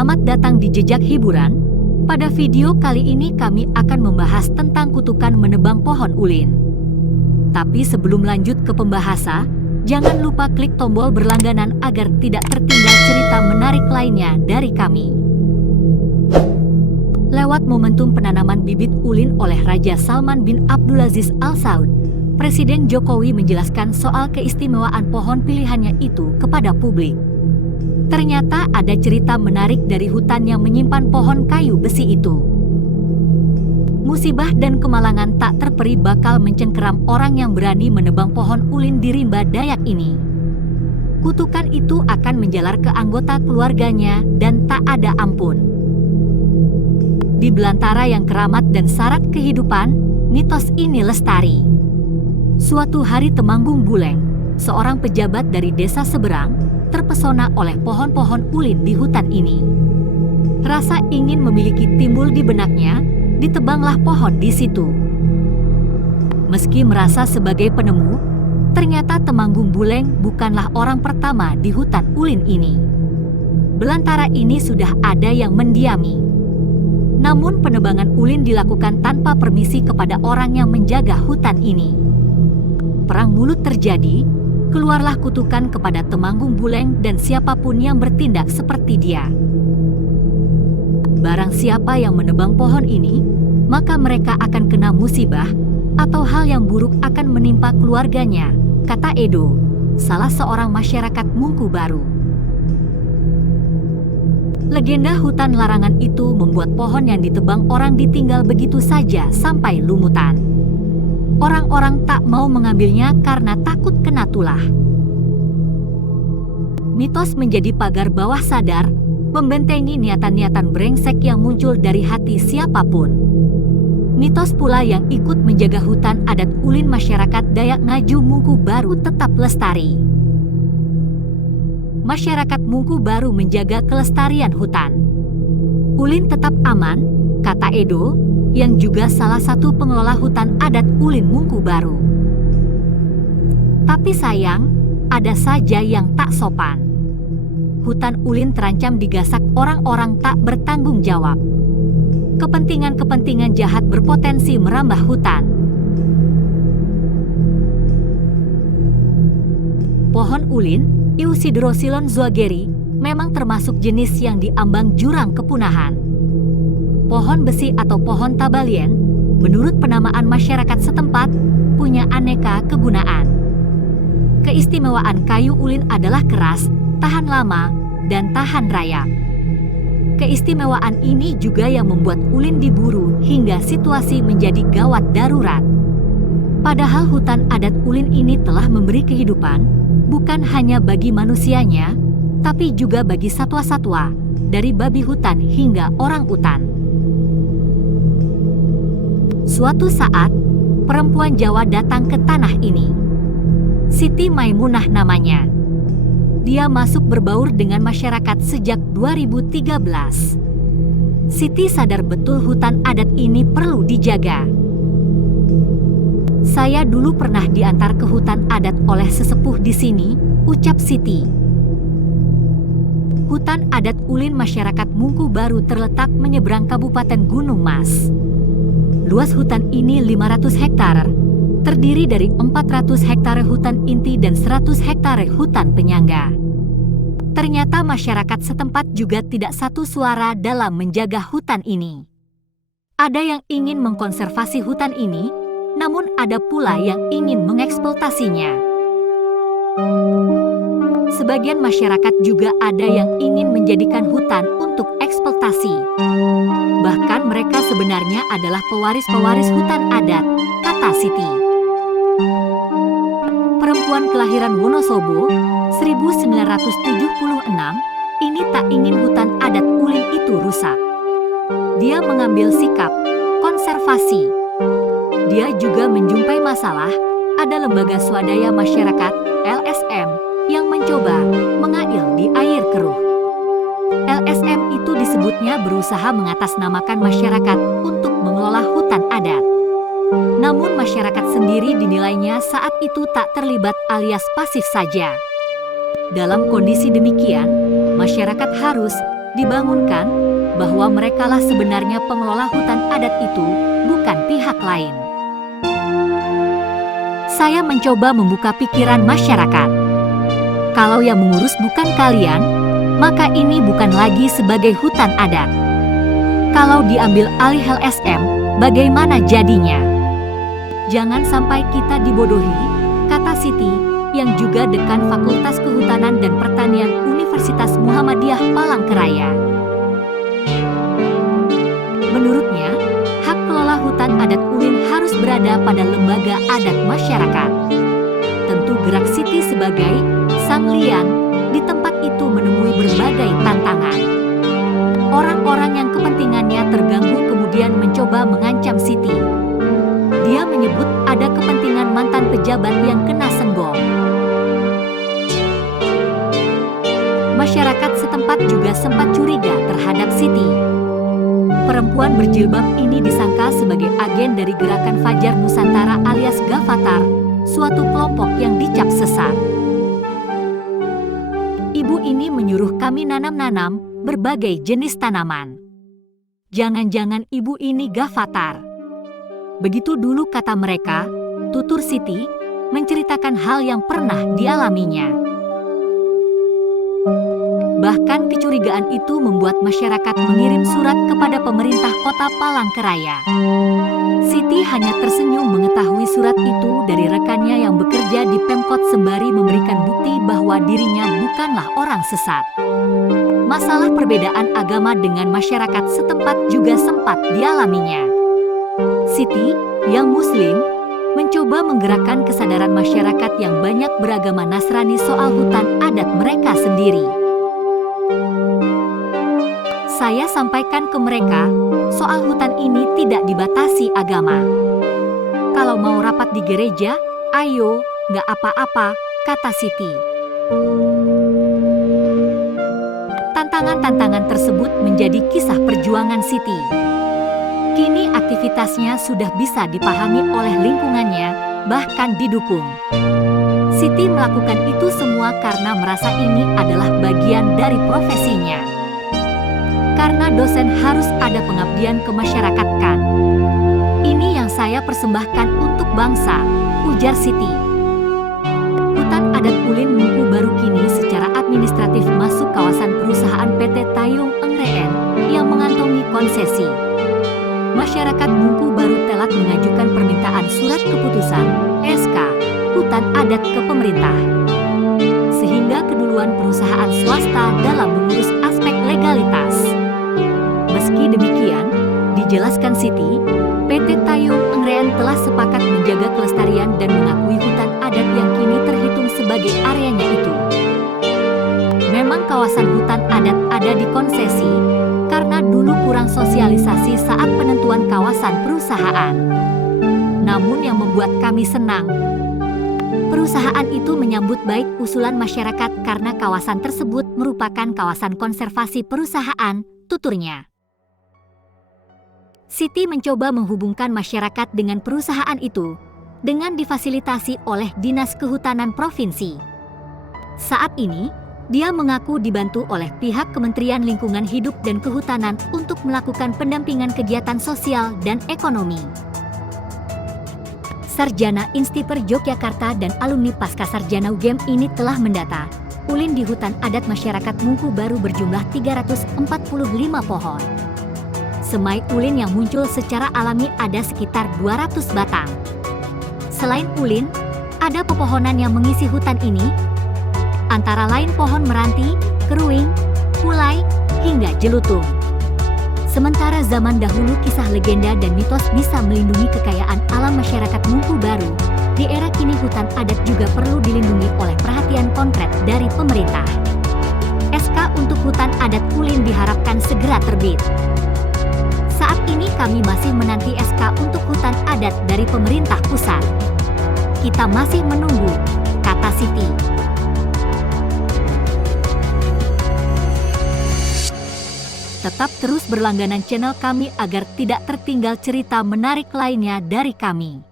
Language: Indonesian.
Selamat datang di Jejak Hiburan. Pada video kali ini kami akan membahas tentang kutukan menebang pohon ulin. Tapi sebelum lanjut ke pembahasan, jangan lupa klik tombol berlangganan agar tidak tertinggal cerita menarik lainnya dari kami. Lewat momentum penanaman bibit ulin oleh Raja Salman bin Abdulaziz Al Saud, Presiden Jokowi menjelaskan soal keistimewaan pohon pilihannya itu kepada publik. Ternyata ada cerita menarik dari hutan yang menyimpan pohon kayu besi itu. Musibah dan kemalangan tak terperi bakal mencengkeram orang yang berani menebang pohon ulin di rimba Dayak ini. Kutukan itu akan menjalar ke anggota keluarganya dan tak ada ampun. Di belantara yang keramat dan syarat kehidupan, mitos ini lestari. Suatu hari Temanggung Buleng, seorang pejabat dari desa seberang, terpesona oleh pohon-pohon ulin di hutan ini. Rasa ingin memiliki timbul di benaknya, ditebanglah pohon di situ. Meski merasa sebagai penemu, ternyata Temanggung Buleng bukanlah orang pertama di hutan ulin ini. Belantara ini sudah ada yang mendiami. Namun penebangan ulin dilakukan tanpa permisi kepada orang yang menjaga hutan ini. Perang mulut terjadi, keluarlah kutukan kepada Temanggung Buleng dan siapapun yang bertindak seperti dia. Barang siapa yang menebang pohon ini, maka mereka akan kena musibah, atau hal yang buruk akan menimpa keluarganya, kata Edo, salah seorang masyarakat Mungku Baru. Legenda hutan larangan itu membuat pohon yang ditebang orang ditinggal begitu saja sampai lumutan. Orang-orang tak mau mengambilnya karena takut kena tulah. Mitos menjadi pagar bawah sadar, membentengi niatan-niatan brengsek yang muncul dari hati siapapun. Mitos pula yang ikut menjaga hutan adat ulin masyarakat Dayak Ngaju Mungku Baru tetap lestari. Masyarakat Mungku Baru menjaga kelestarian hutan. Ulin tetap aman, kata Edo, yang juga salah satu pengelola hutan adat ulin Mungku Baru. Tapi sayang, ada saja yang tak sopan. Hutan ulin terancam digasak orang-orang tak bertanggung jawab. Kepentingan-kepentingan jahat berpotensi merambah hutan. Pohon ulin, Eusidrosilon zoageri, memang termasuk jenis yang diambang jurang kepunahan. Pohon besi atau pohon tabalien, menurut penamaan masyarakat setempat, punya aneka kegunaan. Keistimewaan kayu ulin adalah keras, tahan lama, dan tahan rayap. Keistimewaan ini juga yang membuat ulin diburu hingga situasi menjadi gawat darurat. Padahal hutan adat ulin ini telah memberi kehidupan, bukan hanya bagi manusianya, tapi juga bagi satwa-satwa, dari babi hutan hingga orang utan. Suatu saat, perempuan Jawa datang ke tanah ini. Siti Maimunah namanya. Dia masuk berbaur dengan masyarakat sejak 2013. Siti sadar betul hutan adat ini perlu dijaga. Saya dulu pernah diantar ke hutan adat oleh sesepuh di sini, ucap Siti. Hutan adat ulin masyarakat Mungku Baru terletak menyeberang Kabupaten Gunung Mas. Luas hutan ini 500 hektar, terdiri dari 400 hektar hutan inti dan 100 hektar hutan penyangga. Ternyata masyarakat setempat juga tidak satu suara dalam menjaga hutan ini. Ada yang ingin mengkonservasi hutan ini, namun ada pula yang ingin mengeksploitasinya. Sebagian masyarakat juga ada yang ingin menjadikan hutan untuk eksploitasi. Bahkan mereka sebenarnya adalah pewaris-pewaris hutan adat, kata Siti. Perempuan kelahiran Wonosobo, 1976, ini tak ingin hutan adat ulin itu rusak. Dia mengambil sikap konservasi. Dia juga menjumpai masalah, ada lembaga swadaya masyarakat, LSM, yang mencoba mengail di air keruh. LSM itu disebutnya berusaha mengatasnamakan masyarakat untuk mengelola hutan adat. Namun masyarakat sendiri dinilainya saat itu tak terlibat alias pasif saja. Dalam kondisi demikian, masyarakat harus dibangunkan bahwa merekalah sebenarnya pengelola hutan adat itu, bukan pihak lain. Saya mencoba membuka pikiran masyarakat. Kalau yang mengurus bukan kalian, maka ini bukan lagi sebagai hutan adat. Kalau diambil alih LSM, bagaimana jadinya? Jangan sampai kita dibodohi, kata Siti, yang juga dekan Fakultas Kehutanan dan Pertanian Universitas Muhammadiyah Palangkaraya. Menurutnya, hak kelola hutan adat Ulin harus berada pada lembaga adat masyarakat. Tentu gerak Siti sebagai sang lian di tempat itu menemui berbagai tantangan. Orang-orang yang kepentingannya terganggu kemudian mencoba mengancam Siti. Dia menyebut ada kepentingan mantan pejabat yang kena senggol. Masyarakat setempat juga sempat curiga terhadap Siti. Perempuan berjilbab ini disangka sebagai agen dari gerakan Fajar Nusantara alias Gavatar, suatu kelompok yang dicap sesat. Ibu ini menyuruh kami nanam-nanam berbagai jenis tanaman. Jangan-jangan ibu ini Gavatar. Begitu dulu kata mereka, tutur Siti menceritakan hal yang pernah dialaminya. Bahkan kecurigaan itu membuat masyarakat mengirim surat kepada pemerintah kota Palangkaraya. Siti hanya tersenyum mengetahui surat itu dari rekannya yang bekerja di Pemkot sembari memberikan bukti bahwa dirinya bukanlah orang sesat. Masalah perbedaan agama dengan masyarakat setempat juga sempat dialaminya. Siti, yang Muslim, mencoba menggerakkan kesadaran masyarakat yang banyak beragama Nasrani soal hutan adat mereka sendiri. Saya sampaikan ke mereka, soal hutan ini tidak dibatasi agama. Kalau mau rapat di gereja, ayo, nggak apa-apa, kata Siti. Tantangan-tantangan tersebut menjadi kisah perjuangan Siti. Kini aktivitasnya sudah bisa dipahami oleh lingkungannya, bahkan didukung. Siti melakukan itu semua karena merasa ini adalah bagian dari profesinya. Karena dosen harus ada pengabdian ke masyarakat kan. Ini yang saya persembahkan untuk bangsa, ujar Siti. Hutan adat Ulin Mungku Baru kini secara administratif masuk kawasan perusahaan PT Tayung Engreen yang mengantongi konsesi. Masyarakat Mungku Baru telat mengajukan permintaan surat keputusan SK hutan adat ke pemerintah. Sehingga keduluan perusahaan swasta dalam mengurus aspek legalitas. Meski demikian, dijelaskan Siti, PT Tayung Engreen telah sepakat menjaga kelestarian dan mengakui hutan adat yang kini terhitung sebagai areanya itu. Memang kawasan hutan adat ada di konsesi, karena dulu kurang sosialisasi saat penentuan kawasan perusahaan. Namun yang membuat kami senang, perusahaan itu menyambut baik usulan masyarakat karena kawasan tersebut merupakan kawasan konservasi perusahaan, tuturnya. Siti mencoba menghubungkan masyarakat dengan perusahaan itu dengan difasilitasi oleh Dinas Kehutanan Provinsi. Saat ini, dia mengaku dibantu oleh pihak Kementerian Lingkungan Hidup dan Kehutanan untuk melakukan pendampingan kegiatan sosial dan ekonomi. Sarjana Instiper Yogyakarta dan alumni Pasca Sarjana UGM ini telah mendata, ulin di hutan adat masyarakat Mungku Baru berjumlah 345 pohon. Semai ulin yang muncul secara alami ada sekitar 200 batang. Selain ulin, ada pepohonan yang mengisi hutan ini, antara lain pohon meranti, keruing, pulai, hingga jelutung. Sementara zaman dahulu kisah legenda dan mitos bisa melindungi kekayaan alam masyarakat Mungku Baru, di era kini hutan adat juga perlu dilindungi oleh perhatian konkret dari pemerintah. SK untuk hutan adat Ulin diharapkan segera terbit. Saat ini kami masih menanti SK untuk hutan adat dari pemerintah pusat. Kita masih menunggu, kata Siti. Tetap terus berlangganan channel kami agar tidak tertinggal cerita menarik lainnya dari kami.